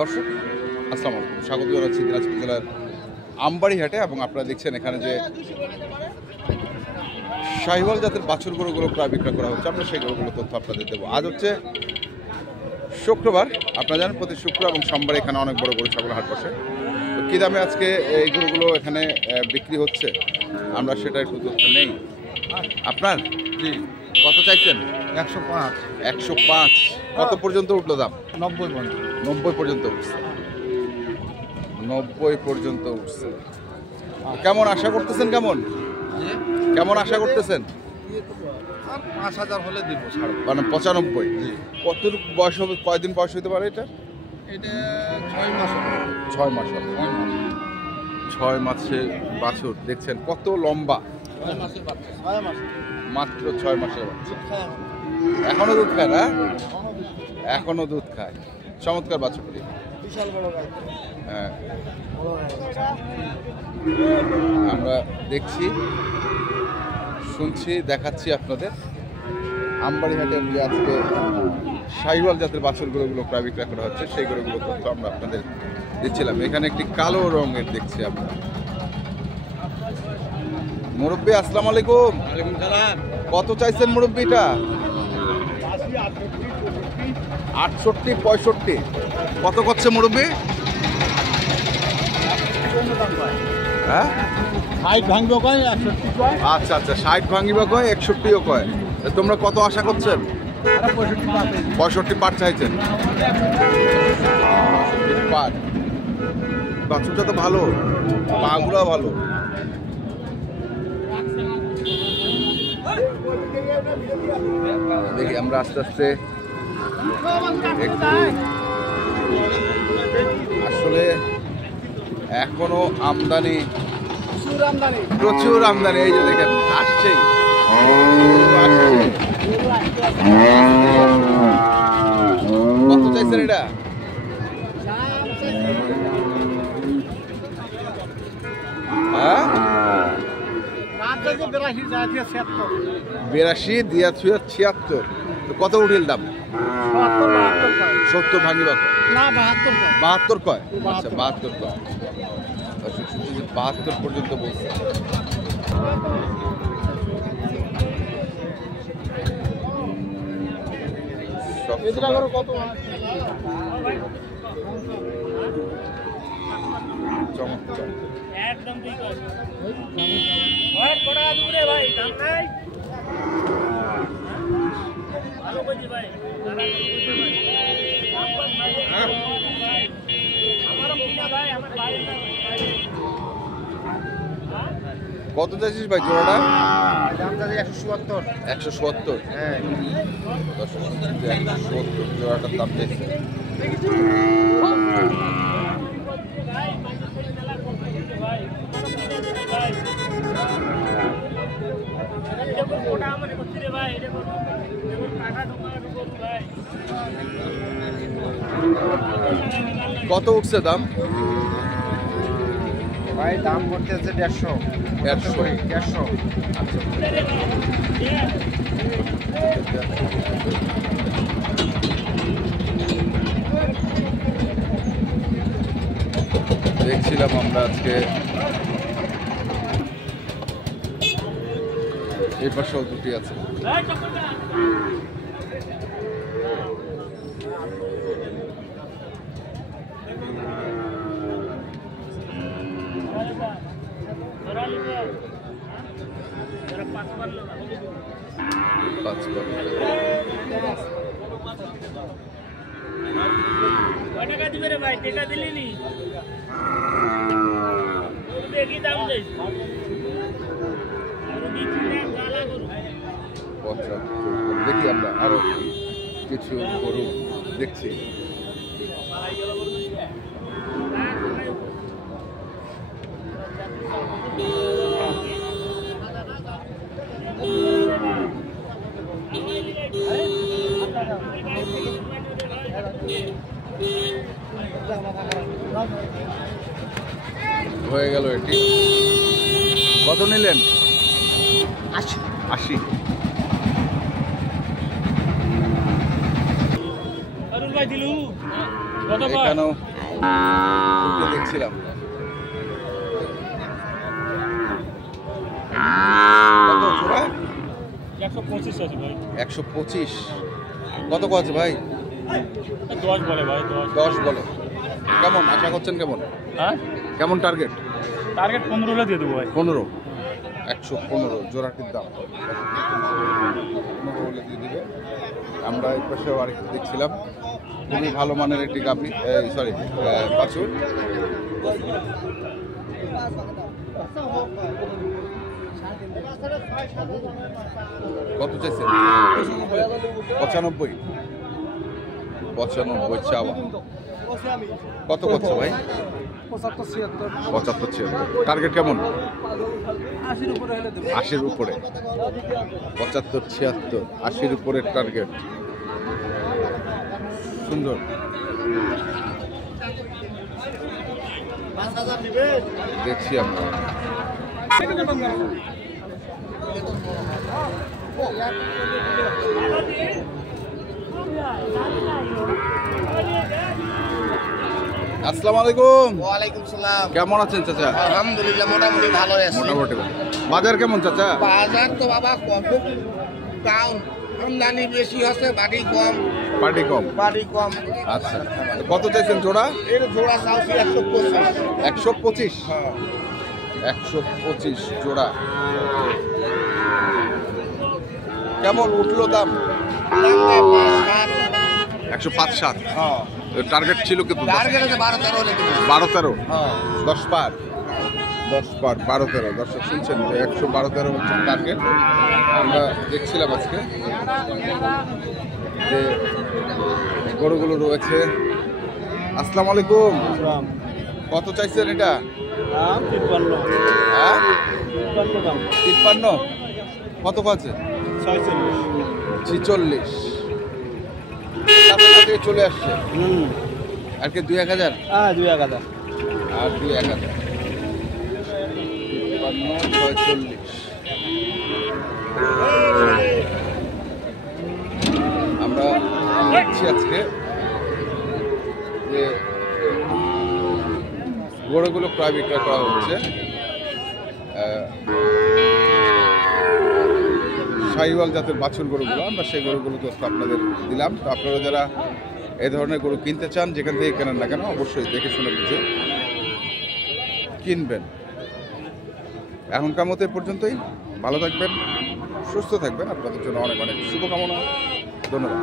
দর্শক আসসালামু আলাইকুম, স্বাগত জানাচ্ছি দিনাজপুর জেলার আমবাড়ি হাটে। এবং আপনারা দেখছেন এখানে যে শাহিওয়াল জাতের বাছুর গরুগুলো প্রায় বিক্রয় করা হচ্ছে, আমরা সেই গরুগুলো তথ্য আপনাদের দেবো। আজ হচ্ছে শুক্রবার, আপনারা জানেন প্রতি শুক্র এবং সোমবার এখানে অনেক বড় গরু ছাগলের হাট বসে। তো কী দামে আজকে এই গরুগুলো এখানে বিক্রি হচ্ছে আমরা সেটা একটু তথ্য নেই। আপনার জি কত চাইছেন? 105 105। কত পর্যন্ত উঠলো দাম? 90 পর্যন্ত। 90 পর্যন্ত উঠছে, 90 পর্যন্ত উঠছে। কেমন আশা করতেছেন? কেমন আশা করতেছেন? আর 5000 হলে দিব ছাড়ব। মানে 95। জি। কত বয়স হবে, কয়দিন বয়স হতে পারে এটা? এটা 6 মাস হবে। 6 মাস হবে। 6 মাস। 6 মাসে বাছুর দেখছেন কত লম্বা, 6 মাসের বাচ্চা। 6 মাস। মাত্র 6 মাসের বাচ্চা। এখনো দুধ খায় না? এখনো দুধ খায়। চমৎকার বাছুরটি। বিশাল বড় গাই। হ্যাঁ, আমরা দেখছি, শুনছি, দেখাচ্ছি আপনাদের। আমবাড়ি হাটের যে আজকে শাহিওয়াল জাতের বাছুর গরুগুলো প্রায় বিক্রয় করা হচ্ছে সেই গরুগুলো তথ্য আমরা আপনাদের দিচ্ছিলাম। এখানে একটি কালো রঙের দেখছি আমরা। মুরব্বী আসসালামু আলাইকুম। কত চাইছেন মুরব্বীটা? 68, 65। কত করছে মুরব্বী? হ্যাঁ, 60 ভাঙব কয় 61 কয়। আচ্ছা আচ্ছা, 60 ভাঙিবা কয়, 61ও কয়। তোমরা কত আশা করছেন? 65 পার চাইছেন। 65 পার। বাছুরটা তো ভালো, পাগুলা ভালো। দেখি আমরা আস্তে আস্তে একটু, আসলে এখনো আমদানি, প্রচুর আমদানি। এই যে দেখেন আসছেই, কত চাইছেন এটা? হ্যাঁ, 82 দিয়া 76। তো কত উঠিল দাম? 70 ভাঙিবা কয়? 72 কয়। আচ্ছা, 72 কয়। 72 পর্যন্ত বলছে। চমৎকার। একদম ঠিক আছে ভাই, কোড়া দূরে ভাই, দাম নাই ভালো কইছি ভাই, দাদা কইছি ভাই, দাম কম ভাই, আমারও মুন্না ভাই, আমার ভাই না ভাই। কত চাইছিস ভাই জোড়াটা? দাম দাদি 170। 170। হ্যাঁ। 170 জোড়াটার দাম চাইছে। কত উঠছে দাম? ভাই দাম করতে আছে 150। 150। দেখছিলাম আমরা আজকে এই পাশেও দুটি আছে। টাকা দিবে রে ভাই, টাকা দিলি নি দেখি দাম দেই। দেখি আমরা আরো কিছু গরু দেখছি। হয়ে গেল এটি। কত নিলেন? 80। অরুণ ভাই দিলু কত ভাই? এখানেও দুটো দেখছিলাম। কত জোড়া? 125 আছে ভাই। 125। কত আছে ভাই? 10 বলে ভাই, 10। 10 বলে। কেমন আশা করছেন কেমন? হ্যাঁ? কেমন টার্গেট? টার্গেট 15 হলে দিয়ে দেবো ভাই। 15। 115 জোড়াটির দাম 15 বলে দিয়ে দিবে। আমরা এই পাশেও আরেকটু দেখছিলাম, খুবই ভালো মানের একটি গাভী, সরি বাছুর। কত চাইছেন? 95। 95 চাওয়া। কত করছে ভাই? 75-76। টার্গেট কেমন? 80 উপরে হলে দেবো। 80-র উপরে। 75-76, 80-র উপরের টার্গেট। সুন্দর। দেখছি আমরা। আসসালামু আলাইকুম। ওয়ালাইকুম সালাম। কেমন আছেন চাচা? আলহামদুলিল্লাহ মোটামুটি ভালো আছে। মোটামুটি। বাজার কেমন চাচা? বাজার তো বাবা খুব ডাউন, আমদানি বেশি হচ্ছে, বাড়ি কম। পার্টি কম। বাড়ি কম। আচ্ছা, কত চাইছেন জোড়া? এর জোড়া চাউছি 125। 125। 125 জোড়া। কেমন উঠলো দাম? 105-7। টার্গেট ছিল কিন্তু টার্গেট আছে 12-13 হলে দেবো। 12-13। 10 পার 12-13। দর্শক শুনছেন যে 112-13 হচ্ছে টার্গেট। আমরা দেখছিলাম আজকে যে গরুগুলো রয়েছে। আসসালামু আলাইকুম। কত চাইছেন এটা? 53। হ্যাঁ 53 দাম। 53। কত আছে? 46। কাছাকাছি চলে আসছে। আর কি 2-1000? হ্যাঁ 2-1000। আর 2-1000। 53-46। আমরা দেখছি আজকে যে গরুগুলো প্রায় বিক্রয় করা হচ্ছে। শাহিওয়াল জাতের বাছুর গরুগুলো, আমরা সেই গরুগুলো তথ্য আপনাদের দিলাম। তো আপনারা যারা এই ধরনের গরু কিনতে চান, যেখান থেকে কেনেন না কেন, অবশ্যই দেখে শুনে বুঝে কিনবেন। এখনকার মতো এ পর্যন্তই। ভালো থাকবেন, সুস্থ থাকবেন। আপনাদের জন্য অনেক অনেক শুভকামনা। ধন্যবাদ।